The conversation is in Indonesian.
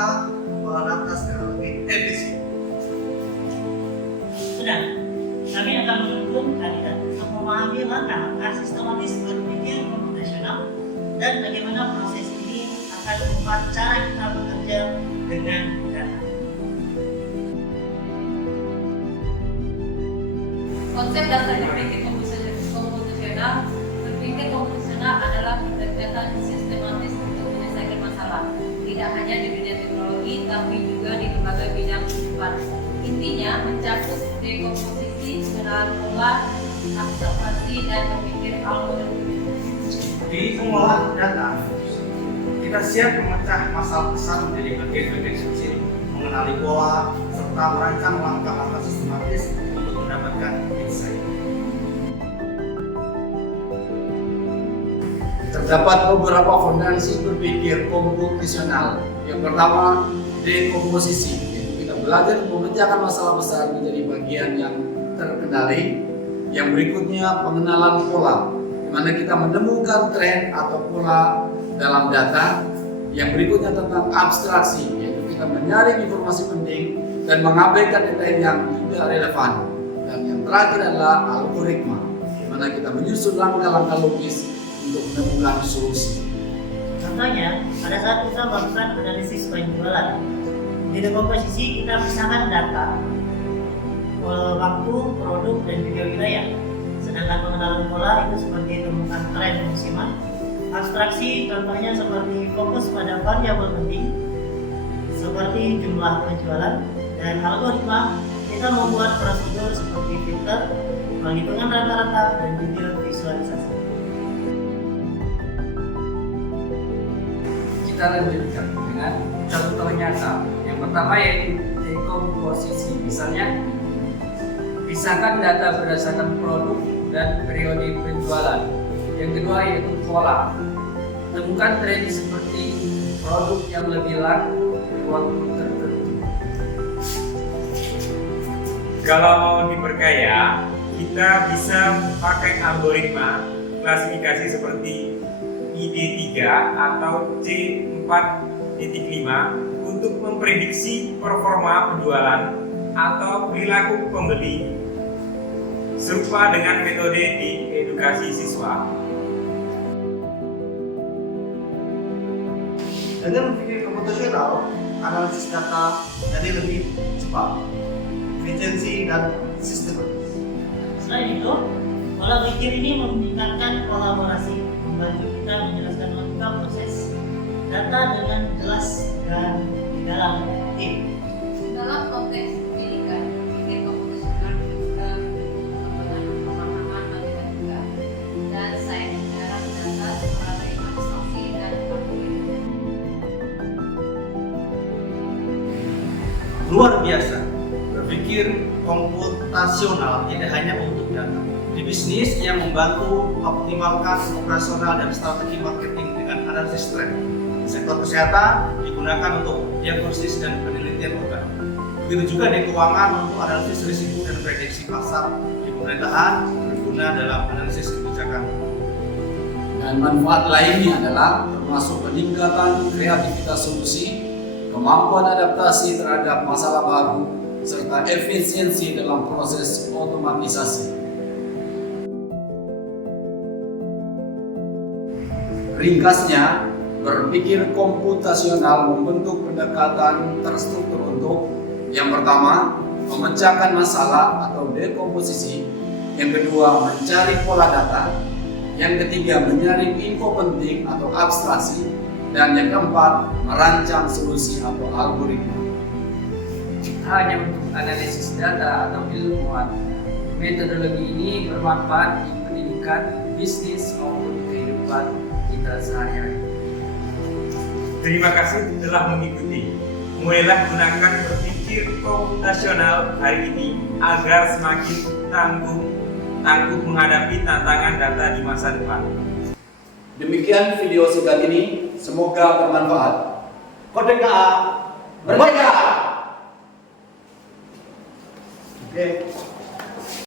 data, mengolah data secara lebih efisien. Sudah, kami akan menuntun kandidat untuk memahami langkah-langkah sistematis berpikir komputasional dan bagaimana proses ini akan membuat cara kita bekerja dengan data. Konsep dasar berpikir komputasional adalah pendekatan sistematis untuk menyelesaikan masalah, tidak hanya di dunia teknologi, tapi juga di berbagai bidang kehidupan. Intinya mencakup dekomposisi, pengenalan pola, abstraksi, dan berpikir algoritma. Di pengolahan data, kita siap memecah masalah besar menjadi bagian-bagian kecil, mengenali pola, serta merancang langkah-langkah sistematis untuk mendapatkan insight. Terdapat beberapa fondasi berpikir komputasional. Yang pertama, dekomposisi, yaitu kita belajar memecahkan masalah besar menjadi bagian yang terkendali. Yang berikutnya, pengenalan pola, di mana kita menemukan tren atau pola dalam data. Yang berikutnya tentang abstraksi, yaitu kita menyaring informasi penting dan mengabaikan detail yang tidak relevan. Dan yang terakhir adalah algoritma, di mana kita menyusun langkah-langkah logis untuk menemukan solusi. Contohnya, pada saat kita melakukan analisis penjualan, di dekomposisi kita pisahkan data, waktu, produk, dan juga wilayah. Sedangkan pengenalan pola itu seperti temukan tren musiman. Abstraksi contohnya seperti fokus pada variabel penting, seperti jumlah penjualan, dan algoritma kita membuat prosedur seperti filter, penghitungan rata-rata, dan juga visualisasi. Kita lanjutkan dengan contoh nyata. Yang pertama yaitu dekomposisi. Misalnya, pisahkan data berdasarkan produk dan periode penjualan. Yang kedua yaitu pola. Temukan tren seperti produk yang lebih laku waktu tertentu. Kalau mau diperkaya, kita bisa pakai algoritma klasifikasi seperti ID3 atau C4.5 untuk memprediksi performa penjualan atau perilaku pembeli, serupa dengan metode di edukasi siswa. Dengan berpikir komputasional, analisis data jadi lebih cepat, efisiensi, dan sistematis. Selain itu, pola pikir ini meningkatkan kolaborasi, membantu kita menjelaskan lengkap proses data dengan jelas dan di dalam tim. Dalam konteks pendidikan, berpikir komputasional juga menggunakan pemahaman matematika dan sains dalam data sebagai abstraksi dan algoritma. Luar biasa, berpikir komputasional tidak hanya untuk data. Di bisnis yang membantu optimalkan operasional dan strategi marketing dengan analisis tren. Sektor kesehatan digunakan untuk diagnosis dan penelitian organ. Begitu juga di keuangan untuk analisis risiko dan prediksi pasar. Di pemerintahan berguna dalam analisis kebijakan. Dan manfaat lainnya adalah termasuk peningkatan kreativitas solusi, kemampuan adaptasi terhadap masalah baru, serta efisiensi dalam proses otomatisasi. Ringkasnya, berpikir komputasional membentuk pendekatan terstruktur untuk yang pertama, memecahkan masalah atau dekomposisi, yang kedua, mencari pola data, yang ketiga, menyaring info penting atau abstraksi, dan yang keempat, merancang solusi atau algoritma. Hanya untuk analisis data atau ilmuwan, metodologi ini bermanfaat di pendidikan, bisnis, maupun kehidupan kita sehari-hari. Terima kasih telah mengikuti. Mulailah gunakan berpikir komputasional hari ini agar semakin tangguh menghadapi tantangan data di masa depan. Demikian video singkat ini, semoga bermanfaat. Kode KA Merdeka! Oke.